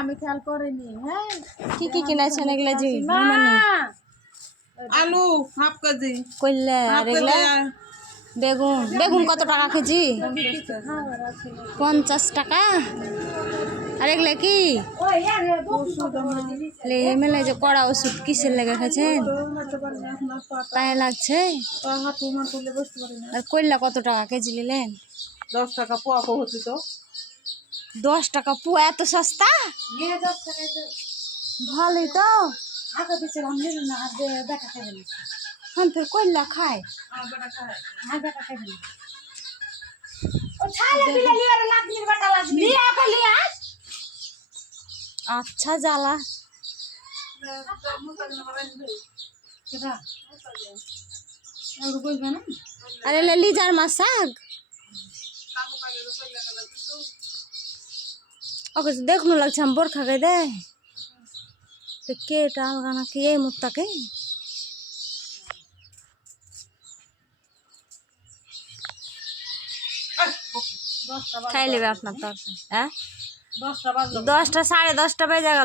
আমি খেয়াল করিনি। হ্যাঁ কি কি কিনেছেন এগুলা জি? মা আলু হাফ কেজি কইলে আর এগুলা বেগুন। বেগুন কত টাকা কেজি? পঞ্চাশ টাকা? আর এগুলা কি? লে মেলে যে কড়া ওষুধ কিসের লেগে খাচ্ছেন পায়ে লাগছে? আর কইলা কত টাকা কেজি নিলেন? দশ টাকা পোয়া তো। দশ টাকা পুয়া এত সস্তা? ভালোই তো। ফের কইলা খায়। কে লিয়া আচ্ছা জ্বালা। আর লিজার মাছ শাক। ওকে তো দেখনো লাগছে আমি বোরখা গাই দে তো কে এটা আলগা নাকি এই মুত্তাকে খাই নেবে আপনার তরকারি হ্যাঁ দশটা বাজলো দশটা সাড়ে দশটা বেজে গেল